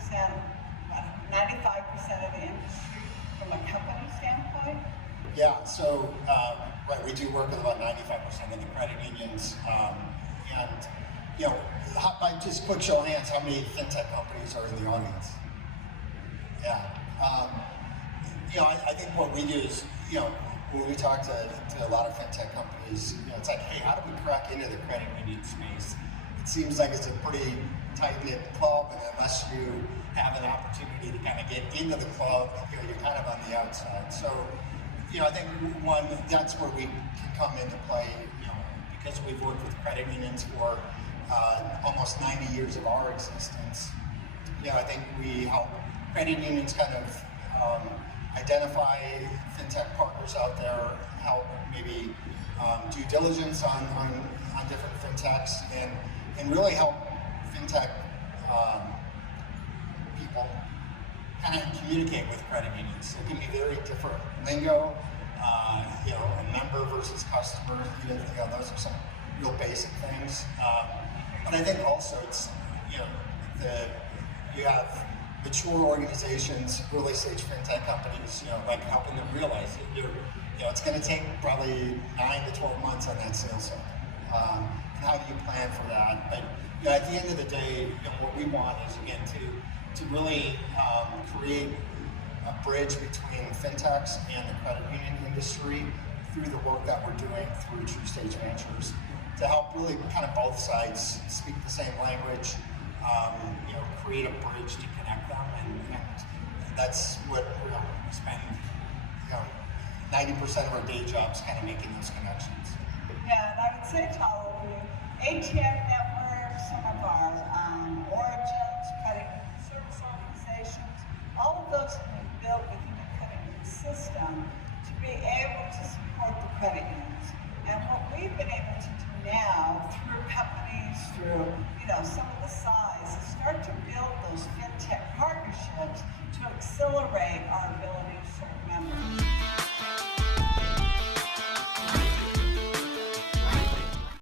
represent what, 95% of the industry from a company standpoint? Yeah, so right, we do work with about 95% of the credit unions, and by just quick show of hands, how many fintech companies are in the audience? Yeah, I think what we do is, when we talk to a lot of fintech companies, it's like, hey, how do we crack into the credit union space? It seems like it's a pretty tight-knit club, and unless you have an opportunity to kind of get into the club, you're kind of on the outside. So, I think one, that's where we can come into play, because we've worked with credit unions for almost 90 years of our existence. I think we help credit unions kind of identify fintech partners out there, help maybe due diligence on different fintechs, and really help fintech people kind of communicate with credit unions. It can be very different lingo, a member versus customer, those are some real basic things. But I think also it's, you have mature organizations, early stage fintech companies, like helping them realize that it's going to take probably 9 to 12 months on that sales cycle. And how do you plan for that? But at the end of the day, what we want is, again, to really create a bridge between fintechs and the credit union industry through the work that we're doing through True Stage Ventures, to help really kind of both sides speak the same language, create a bridge to connect them, and that's what we spend 90% of our day jobs kind of making those connections. Yeah, and I would say to all of you, ATM Network, some of our origins, credit union service organizations, all of those have been built within the credit union system to be able to support the credit unions. And what we've been able to do now through companies, through some of the size, is start to